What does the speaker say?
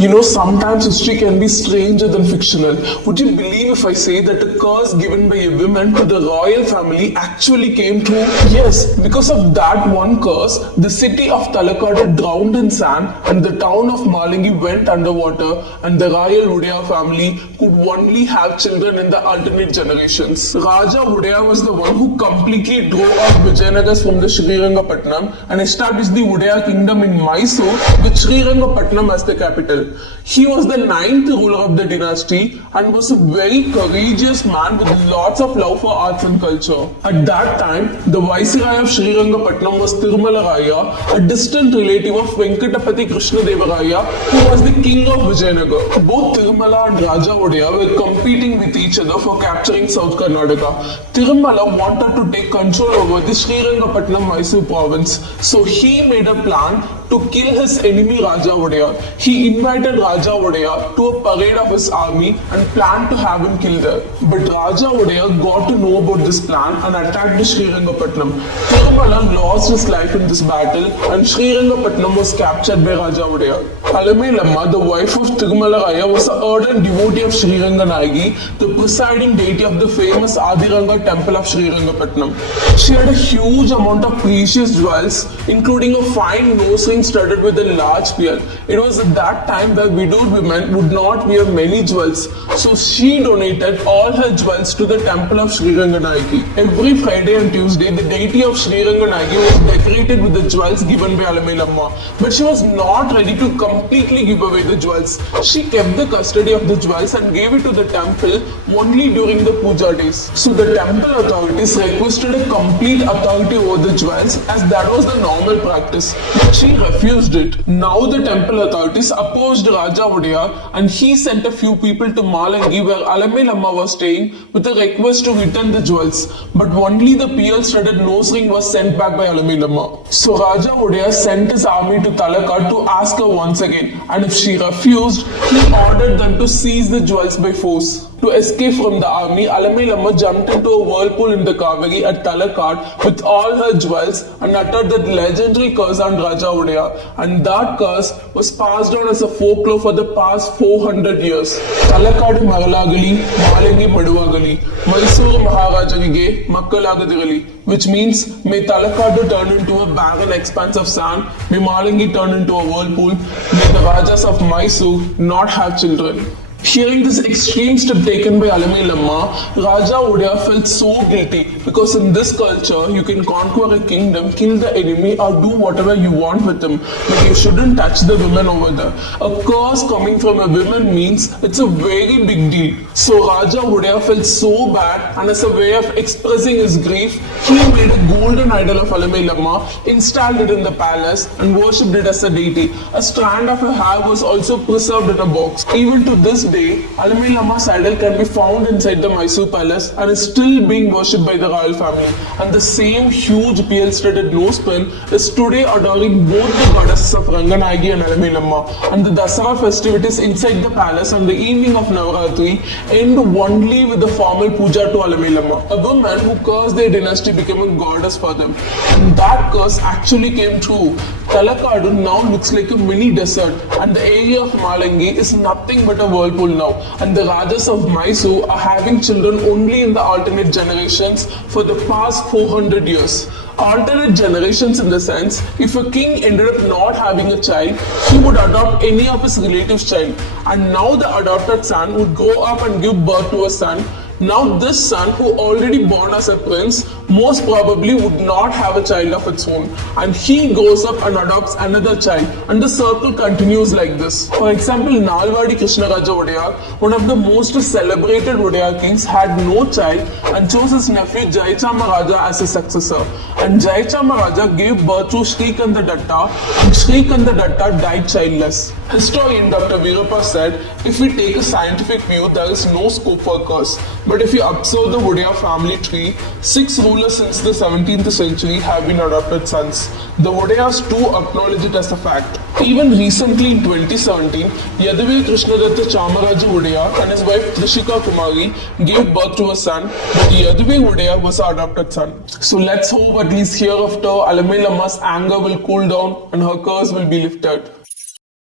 Sometimes history can be stranger than fictional. Would you believe if I say that a curse given by a woman to the royal family actually came true? Yes, because of that one curse, the city of Talakad drowned in sand and the town of Malangi went underwater, and the royal Udaya family could only have children in the alternate generations. Raja Udaya was the one who completely drove out Vijayanagas from the Srirangapatnam and established the Udaya kingdom in Mysore with Srirangapatnam as the capital. He was the ninth ruler of the dynasty and was a very courageous man with lots of love for arts and culture. At that time, the viceroy of Srirangapatnam was Tirumala Raya, a distant relative of Venkatapati Krishnadevaraya, who was the king of Vijayanagar. Both Tirumala and Raja Udaya were competing with each other for capturing South Karnataka. Tirumala wanted to take control over the Srirangapatnam Mysore province, so he made a plan to kill his enemy Raja Udaya. He invited Raja Udaya to a parade of his army and planned to have him killed there. But Raja Udaya got to know about this plan and attacked the Srirangapatnam. Tirumala lost his life in this battle and Srirangapatnam was captured by Raja Udaya. Alamelamma, the wife of Tirumala Raya, was an ardent devotee of Sriranganayagi, the presiding deity of the famous Adiranga temple of Srirangapatnam. She had a huge amount of precious jewels, including a fine nose ring studded with a large pearl. It was at that time that widowed women would not wear many jewels, so she donated all her jewels to the temple of Sriranganayagi. Every Friday and Tuesday, the deity of Sriranganayagi was decorated with the jewels given by Alamelamma, but she was not ready to completely give away the jewels. She kept the custody of the jewels and gave it to the temple only during the puja days. So the temple authorities requested a complete authority over the jewels, as that was the normal practice, but she refused it. Now the temple authorities approached Raja Udaya and he sent a few people to Malangi where Alamelamma was staying with a request to return the jewels, but only the pearl-studded nose ring was sent back by Alamelamma. So Raja Udaya sent his army to Talakad to ask her once again, and if she refused, he ordered them to seize the jewels by force. To escape from the army, Alamelamma jumped into a whirlpool in the Kaveri at Talakad with all her jewels and uttered that legendary curse on Raja Udaya, and that curse was passed on as a folklore for the past 400 years. Talakad Maralagali, Malangi Maduvagali, Mysore Maharajagige Makkalagadigali, which means may Talakad turn into a barren expanse of sand, may Malangi turn into a whirlpool, may the Rajas of Mysore not have children. Hearing this extreme step taken by Alamelamma, Raja Udaya felt so guilty because in this culture you can conquer a kingdom, kill the enemy or do whatever you want with him, but you shouldn't touch the women over there. A curse coming from a woman means it's a very big deal. So Raja Udaya felt so bad, and as a way of expressing his grief, he made a golden idol of Alamelamma, installed it in the palace and worshipped it as a deity. A strand of her hair was also preserved in a box. Even to this day, Alamelamma's idol can be found inside the Mysore palace and is still being worshipped by the royal family. And the same huge pearl-studded nosepin is today adoring both the goddesses of Ranganayagi and Alamelamma. And the Dasara festivities inside the palace on the evening of Navaratri end only with the formal puja to Alamelamma. A woman who cursed their dynasty became a goddess for them. And that curse actually came true. Talakad now looks like a mini desert, and the area of Malangi is nothing but a whirlpool now, and the Rajas of Mysore are having children only in the alternate generations for the past 400 years. Alternate generations in the sense, if a king ended up not having a child, he would adopt any of his relatives' child, and now the adopted son would grow up and give birth to a son. Now this son, who already born as a prince, most probably would not have a child of its own, and he grows up and adopts another child, and the circle continues like this. For example, Nalwadi Krishnaraja Udaya, one of the most celebrated Udaya kings, had no child and chose his nephew Jaichama Raja as his successor. And Jaichama Raja gave birth to Srikanda Datta, and Srikanda Datta died childless. Historian Dr. Veerappa said, if we take a scientific view, there is no scope for curse. But if you observe the Udaya family tree, 6 rulers since the 17th century have been adopted sons. The Udayas too acknowledge it as a fact. Even recently in 2017, Yadavi Krishnadatta Chamaraja Udaya and his wife Trishika Kumari gave birth to a son, but Yadavi Udaya was her adopted son. So let's hope at least hereafter Alamelamma's anger will cool down and her curse will be lifted.